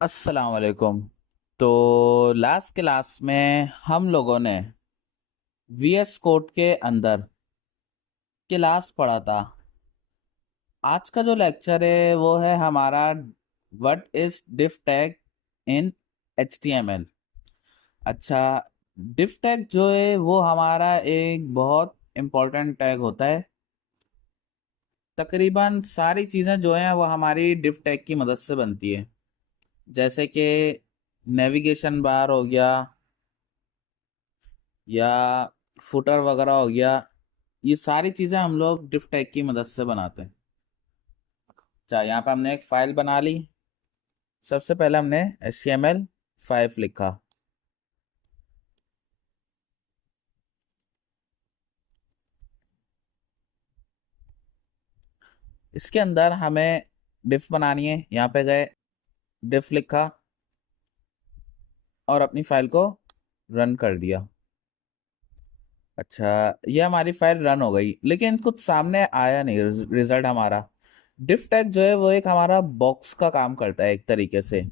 अस्सलाम वालेकुम। तो लास्ट क्लास में हम लोगों ने वीएस कोड के अंदर क्लास पढ़ा था। आज का जो लेक्चर है वो है हमारा what is diff tag in HTML. अच्छा, डिफ टैग जो है वो हमारा एक बहुत इम्पोर्टेंट टैग होता है। तकरीबन सारी चीज़ें जो हैं वो हमारी डिफ टैग की मदद से बनती है, जैसे कि नेविगेशन बार हो गया या फुटर वगैरह हो गया। ये सारी चीज़ें हम लोग डिफ टैग की मदद से बनाते हैं। चाहे यहाँ पे हमने एक फाइल बना ली। सबसे पहले हमने HTML5 लिखा। इसके अंदर हमें डिफ बनानी है। यहाँ पे गए, डिफ लिखा और अपनी फाइल को रन कर दिया। अच्छा, ये हमारी फाइल रन हो गई, लेकिन कुछ सामने आया नहीं रिजल्ट हमारा। डिफ टैग जो है वो एक हमारा बॉक्स का काम करता है एक तरीके से।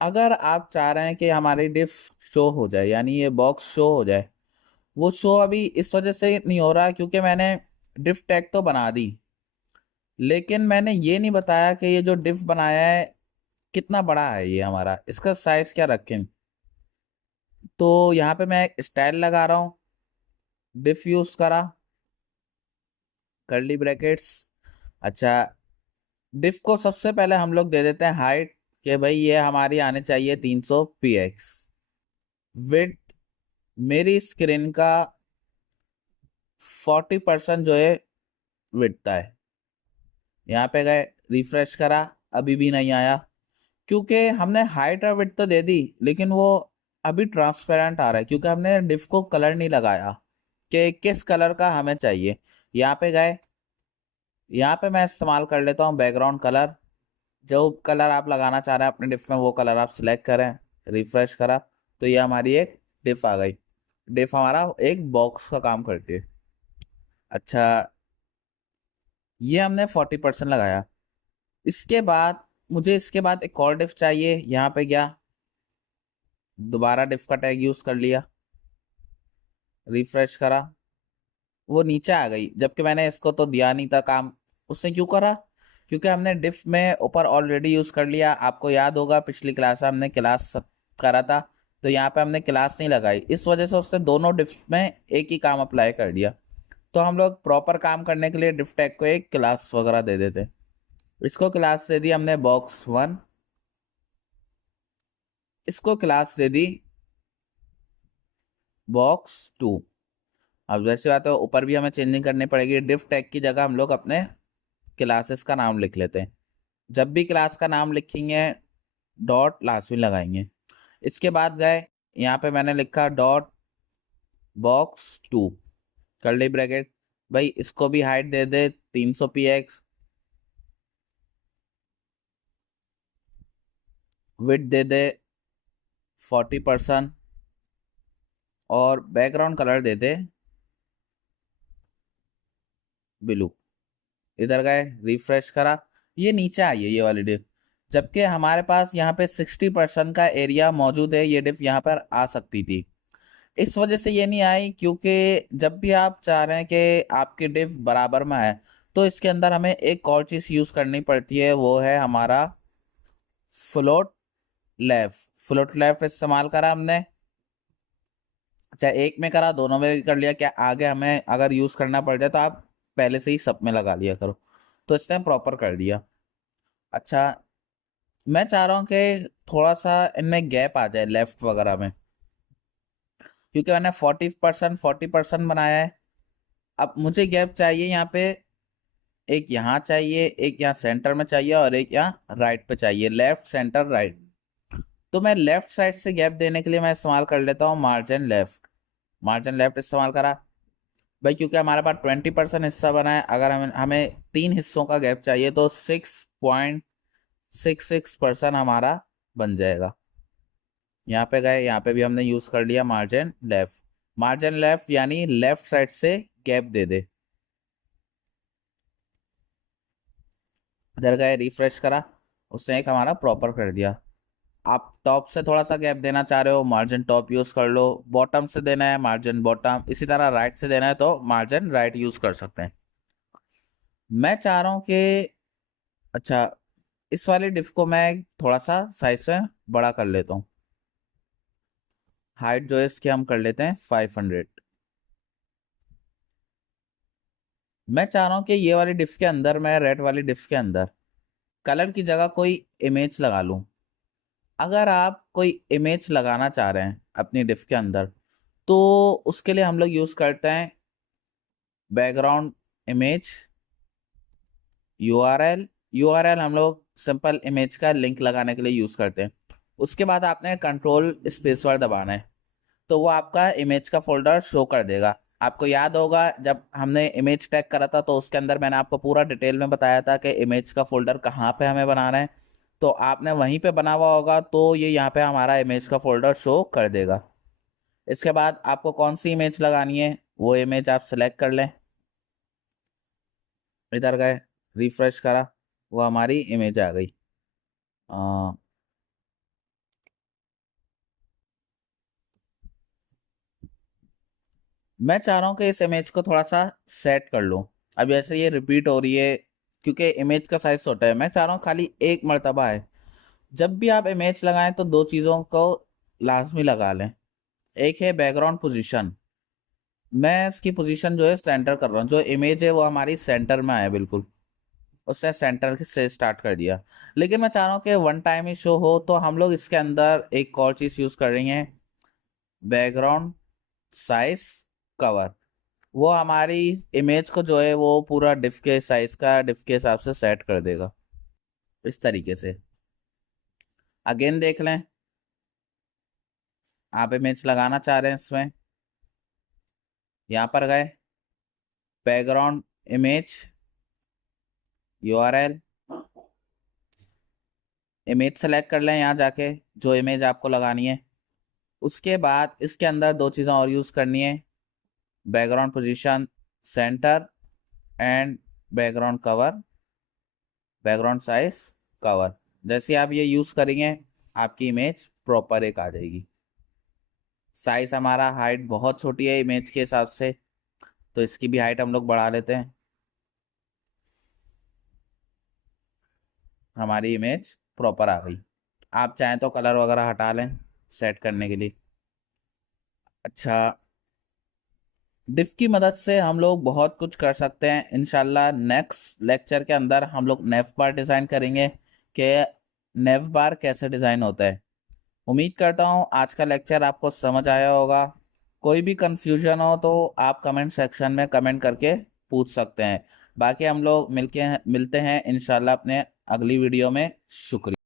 अगर आप चाह रहे हैं कि हमारी डिफ शो हो जाए, यानी ये बॉक्स शो हो जाए, वो शो अभी इस वजह से नहीं हो रहा क्योंकि मैंने डिफ टैग तो बना दी, लेकिन मैंने ये नहीं बताया कि ये जो डिफ बनाया है कितना बड़ा है, ये हमारा इसका साइज क्या रखें। तो यहाँ पे मैं एक स्टाइल लगा रहा हूँ, डिफ यूज करा, कर्ली ब्रैकेट्स। अच्छा, डिफ को सबसे पहले हम लोग दे देते हैं हाइट, कि भाई ये हमारी आने चाहिए 300 px। विड्थ मेरी स्क्रीन का 40% जो है विड्थ है। यहाँ पे गए, रिफ्रेश करा, अभी भी नहीं आया, क्योंकि हमने हाइट और विड्थ तो दे दी लेकिन वो अभी ट्रांसपेरेंट आ रहा है क्योंकि हमने डिफ को कलर नहीं लगाया कि किस कलर का हमें चाहिए। यहाँ पे गए, यहाँ पे मैं इस्तेमाल कर लेता हूँ बैकग्राउंड कलर। जो कलर आप लगाना चाह रहे हैं अपने डिफ में वो कलर आप सिलेक्ट करें, रिफ्रेश करा, तो ये हमारी एक डिफ आ गई। डिफ हमारा एक बॉक्स का काम करती है। अच्छा, ये हमने 40% लगाया। इसके बाद मुझे इसके बाद एक और डिफ चाहिए। यहाँ पे गया, दोबारा डिफ का टैग यूज कर लिया, रिफ्रेश करा, वो नीचे आ गई, जबकि मैंने इसको तो दिया नहीं था काम। उसने क्यों करा? क्योंकि हमने डिफ में ऊपर ऑलरेडी यूज कर लिया। आपको याद होगा पिछली क्लास में हमने क्लास करा था, तो यहाँ पे हमने क्लास नहीं लगाई, इस वजह से उसने दोनों डिफ में एक ही काम अप्लाई कर दिया। तो हम लोग प्रॉपर काम करने के लिए डिफ टैग को एक क्लास वगैरह दे देते। इसको क्लास दे दी हमने box1, इसको क्लास दे दी box2। अब वैसी बात है, ऊपर भी हमें चेंजिंग करनी पड़ेगी। डिफ टैग की जगह हम लोग अपने क्लासेस का नाम लिख लेते हैं। जब भी क्लास का नाम लिखेंगे डॉट लास्ट में लगाएंगे। इसके बाद गए, यहाँ पे मैंने लिखा डॉट box2, कर्ली ब्रैकेट। भाई इसको भी हाइट दे दे 300 px, विड्थ दे दे 40%, और बैकग्राउंड कलर दे दे ब्लू। इधर गए, रिफ्रेश करा, ये नीचे आई है ये वाली डिफ, जबकि हमारे पास यहाँ पे 60% का एरिया मौजूद है। ये डिफ यहाँ पर आ सकती थी, इस वजह से ये नहीं आई, क्योंकि जब भी आप चाह रहे हैं कि आपकी डिफ बराबर में आए तो इसके अंदर हमें एक और चीज यूज करनी पड़ती है, वो है हमारा फ्लोट लेफ्ट। फ्लोट लेफ्ट इस्तेमाल करा हमने, चाहे एक में करा दोनों में भी कर लिया, क्या आगे हमें अगर यूज करना पड़ जाए तो आप पहले से ही सब में लगा लिया करो। तो इसने प्रॉपर कर दिया। अच्छा, मैं चाह रहा हूँ कि थोड़ा सा इनमें गैप आ जाए लेफ्ट वगैरह में, क्योंकि मैंने 40% बनाया है। अब मुझे गैप चाहिए यहाँ पे, एक यहाँ चाहिए, एक यहाँ सेंटर में चाहिए, और एक यहाँ राइट पे चाहिए, लेफ्ट सेंटर राइट। तो मैं लेफ्ट साइड से गैप देने के लिए मैं इस्तेमाल कर लेता हूँ मार्जिन लेफ्ट। मार्जिन लेफ्ट इस्तेमाल करा भाई, क्योंकि हमारे पास 20% हिस्सा बना है। अगर हमें हमें 3 हिस्सों का गैप चाहिए तो 6.66% हमारा बन जाएगा। यहाँ पे गए, यहाँ पे भी हमने यूज कर लिया मार्जिन लेफ्ट। मार्जिन लेफ्ट यानी लेफ्ट साइड से गैप दे दे। इधर गए, रिफ्रेश करा, उसने एक हमारा प्रॉपर कर दिया। आप टॉप से थोड़ा सा गैप देना चाह रहे हो, मार्जिन टॉप यूज कर लो। बॉटम से देना है मार्जिन बॉटम, इसी तरह राइट से देना है तो मार्जिन राइट यूज कर सकते हैं। मैं चाह रहा हूँ कि अच्छा, इस वाली डिफ को मैं थोड़ा सा साइज में बड़ा कर लेता हूँ। हाइट जो है इसकी हम कर लेते हैं 500। मैं चाह रहा हूँ कि ये वाली डिफ के अंदर, मैं रेड वाली डिफ के अंदर कलर की जगह कोई इमेज लगा लूँ। अगर आप कोई इमेज लगाना चाह रहे हैं अपनी डिफ के अंदर, तो उसके लिए हम लोग यूज करते हैं बैकग्राउंड इमेज यूआरएल। यूआरएल हम लोग सिंपल इमेज का लिंक लगाने के लिए यूज करते हैं। उसके बाद आपने कंट्रोल स्पेस बार दबाना है, तो वो आपका इमेज का फोल्डर शो कर देगा। आपको याद होगा जब हमने इमेज टैग करा था तो उसके अंदर मैंने आपको पूरा डिटेल में बताया था कि इमेज का फोल्डर कहाँ पे हमें बनाना है। तो आपने वहीं पे बना हुआ होगा, तो ये यहाँ पे हमारा इमेज का फोल्डर शो कर देगा। इसके बाद आपको कौन सी इमेज लगानी है वो इमेज आप सिलेक्ट कर लें। इधर गए, रिफ्रेश करा, वो हमारी इमेज आ गई। आ, मैं चाह रहा हूँ कि इस इमेज को थोड़ा सा सेट कर लूँ। अब जैसे ये रिपीट हो रही है, क्योंकि इमेज का साइज छोटा है, मैं चाह रहा हूँ खाली एक मर्तबा है। जब भी आप इमेज लगाएं तो दो चीज़ों को लाजमी लगा लें। एक है बैकग्राउंड पोजीशन। मैं इसकी पोजीशन जो है सेंटर कर रहा हूँ, जो इमेज है वो हमारी सेंटर में आए बिल्कुल। उसने सेंटर से स्टार्ट कर दिया। लेकिन मैं चाह रहा हूँ कि वन टाइम ही शो हो, तो हम लोग इसके अंदर एक और चीज़ यूज़ कर रही हैं, बैकग्राउंड साइज कवर। वो हमारी इमेज को जो है वो पूरा डिफ के साइज का डिफ के हिसाब से सेट कर देगा इस तरीके से। अगेन देख लें, आप इमेज लगाना चाह रहे हैं इसमें, यहाँ पर गए, background image URL, image select कर लें यहाँ जाके जो इमेज आपको लगानी है। उसके बाद इसके अंदर दो चीज़ें और यूज़ करनी है, background position centre and background cover, background size cover. जैसे आप ये यूज़ करेंगे आपकी इमेज प्रॉपर एक आ जाएगी। साइज हमारा हाइट बहुत छोटी है इमेज के हिसाब से, तो इसकी भी हाइट हम लोग बढ़ा लेते हैं। हमारी इमेज प्रॉपर आ गई। आप चाहें तो कलर वगैरह हटा लें सेट करने के लिए। अच्छा, डिफ की मदद से हम लोग बहुत कुछ कर सकते हैं। इंशाल्लाह नेक्स्ट लेक्चर के अंदर हम लोग नेव बार डिज़ाइन करेंगे कि नेव बार कैसे डिज़ाइन होता है। उम्मीद करता हूँ आज का लेक्चर आपको समझ आया होगा। कोई भी कंफ्यूजन हो तो आप कमेंट सेक्शन में कमेंट करके पूछ सकते हैं। बाकी हम लोग मिलते हैं इंशाल्लाह अपने अगली वीडियो में। शुक्रिया।